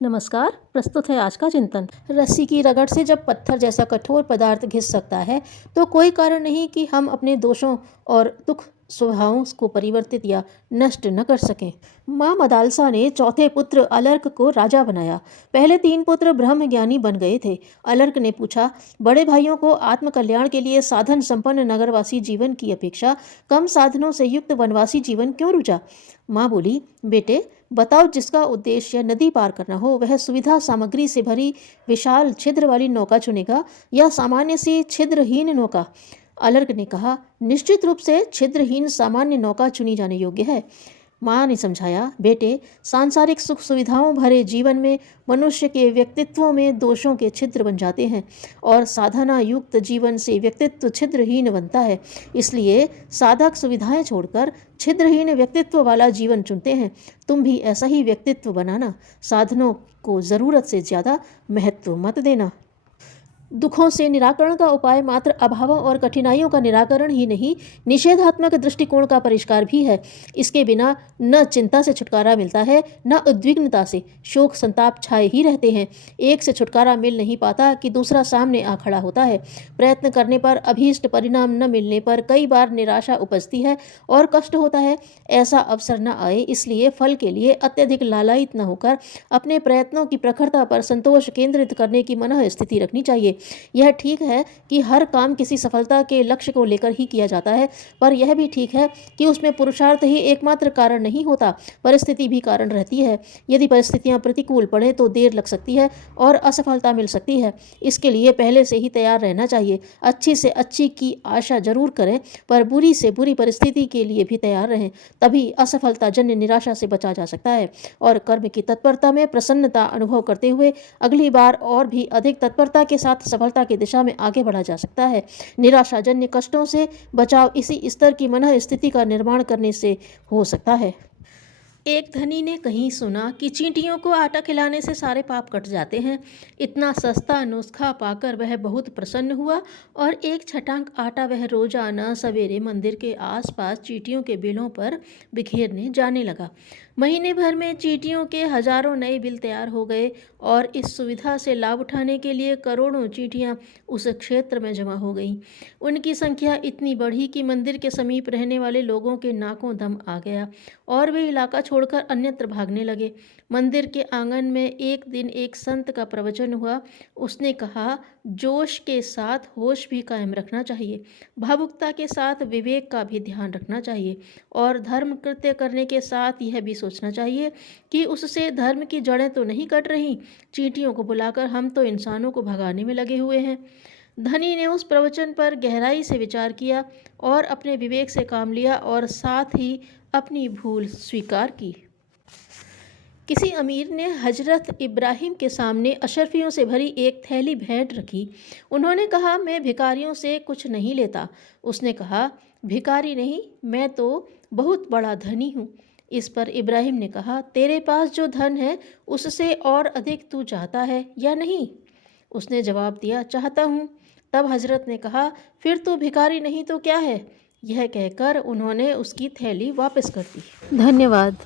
नमस्कार। प्रस्तुत है आज का चिंतन। रस्सी की रगड़ से जब पत्थर जैसा कठोर पदार्थ घिस सकता है तो कोई कारण नहीं कि हम अपने दोषों और दुख स्वभावों को परिवर्तित या नष्ट न कर सकें। माँ मदालसा ने चौथे पुत्र अलर्क को राजा बनाया। पहले तीन पुत्र ब्रह्म ज्ञानी बन गए थे। अलर्क ने पूछा, बड़े भाइयों को आत्मकल्याण के लिए साधन संपन्न नगरवासी जीवन की अपेक्षा कम साधनों से युक्त वनवासी जीवन क्यों रुचा? माँ बोली, बेटे बताओ, जिसका उद्देश्य नदी पार करना हो वह सुविधा सामग्री से भरी विशाल छिद्र वाली नौका चुनेगा या सामान्य सी छिद्रहीन नौका? अलर्क ने कहा, निश्चित रूप से छिद्रहीन सामान्य नौका चुनी जाने योग्य है। माँ ने समझाया, बेटे सांसारिक सुख सुविधाओं भरे जीवन में मनुष्य के व्यक्तित्वों में दोषों के छिद्र बन जाते हैं और साधना युक्त जीवन से व्यक्तित्व छिद्रहीन बनता है। इसलिए साधक सुविधाएं छोड़कर छिद्रहीन व्यक्तित्व वाला जीवन चुनते हैं। तुम भी ऐसा ही व्यक्तित्व बनाना। साधनों को ज़रूरत से ज़्यादा महत्व मत देना। दुखों से निराकरण का उपाय मात्र अभावों और कठिनाइयों का निराकरण ही नहीं, निषेधात्मक दृष्टिकोण का परिष्कार भी है। इसके बिना न चिंता से छुटकारा मिलता है, न उद्विग्नता से। शोक संताप छाए ही रहते हैं। एक से छुटकारा मिल नहीं पाता कि दूसरा सामने आ खड़ा होता है। प्रयत्न करने पर अभीष्ट परिणाम न मिलने पर कई बार निराशा उपजती है और कष्ट होता है। ऐसा अवसर न आए, इसलिए फल के लिए अत्यधिक लालायित न होकर अपने प्रयत्नों की प्रखरता पर संतोष केंद्रित करने की मनः स्थिति रखनी चाहिए। यह ठीक है कि हर काम किसी सफलता के लक्ष्य को लेकर ही किया जाता है, पर यह भी ठीक है कि उसमें पुरुषार्थ ही एकमात्र कारण नहीं होता, परिस्थिति भी कारण रहती है। यदि परिस्थितियां प्रतिकूल पड़े तो देर लग सकती है और असफलता मिल सकती है। इसके लिए पहले से ही तैयार रहना चाहिए। अच्छी से अच्छी की आशा जरूर करें, पर बुरी से बुरी परिस्थिति के लिए भी तैयार रहें। तभी असफलता जन्य निराशा से बचा जा सकता है और कर्म की तत्परता में प्रसन्नता अनुभव करते हुए अगली बार और भी अधिक तत्परता के साथ सफलता की दिशा में आगे बढ़ा जा सकता है। निराशाजन्य कष्टों से बचाव इसी स्तर की मनः स्थिति का निर्माण करने से हो सकता है। एक धनी ने कहीं सुना कि चींटियों को आटा खिलाने से सारे पाप कट जाते हैं। इतना सस्ता नुस्खा पाकर वह बहुत प्रसन्न हुआ और एक छटांग आटा वह रोजाना सवेरे मंदिर के आसपास चींटियों के बिलों पर बिखेरने जाने लगा। महीने भर में चींटियों के हजारों नए बिल तैयार हो गए और इस सुविधा से लाभ उठाने के लिए करोड़ों चींटियां उस क्षेत्र में जमा हो गईं। उनकी संख्या इतनी बढ़ी कि मंदिर के समीप रहने वाले लोगों के नाकों दम आ गया और वे इलाका छोड़कर अन्यत्र भागने लगे। मंदिर के आंगन में एक दिन एक संत का प्रवचन हुआ। उसने कहा, जोश के साथ होश भी कायम रखना चाहिए, भावुकता के साथ विवेक का भी ध्यान रखना चाहिए और धर्म कृत्य करने के साथ यह भी सोचना चाहिए कि उससे धर्म की जड़ें तो नहीं कट रही। चींटियों को बुलाकर हम तो इंसानों को भगाने में लगे हुए हैं। धनी ने उस प्रवचन पर गहराई से विचार किया और अपने विवेक से काम लिया और साथ ही अपनी भूल स्वीकार की। किसी अमीर ने हजरत इब्राहिम के सामने अशरफियों से भरी एक थैली भेंट रखी। उन्होंने कहा, मैं भिखारियों से कुछ नहीं लेता। उसने कहा, भिखारी नहीं, मैं तो बहुत बड़ा धनी हूँ। इस पर इब्राहिम ने कहा, तेरे पास जो धन है उससे और अधिक तू चाहता है या नहीं? उसने जवाब दिया, चाहता हूँ। तब हजरत ने कहा, फिर तू भिखारी नहीं तो क्या है? यह कहकर उन्होंने उसकी थैली वापस कर दी। धन्यवाद।